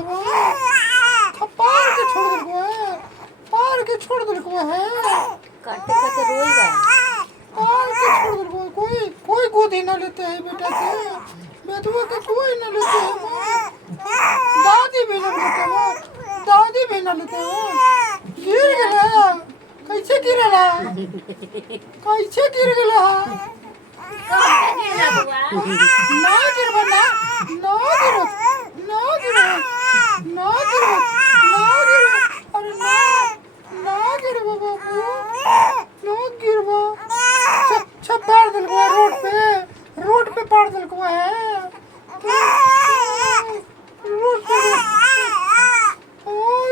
वो पार के छोड़ दिल को है, पार के छोड़ दिल को है, काटते काटते रोएगा। पार के छोड़ दिल को। कोई कोई गोद ही ना लेते हैं बेटा के, बेटुआ के कोई ना लेते हैं वो। दादी भी ना लेते हो, दादी भी ना लेते हो। गिर गया, कैसे गिरला, कैसे गिर गया। ना गिरवा ना, ना गिरो, ना गिरो, ना गिरो, ना गिरो, अरे ना, ना गिरवा बाबू, ना गिरवा। सब पार दिल को है रोड पे पार दिल को है, रोड पे। अरे अरे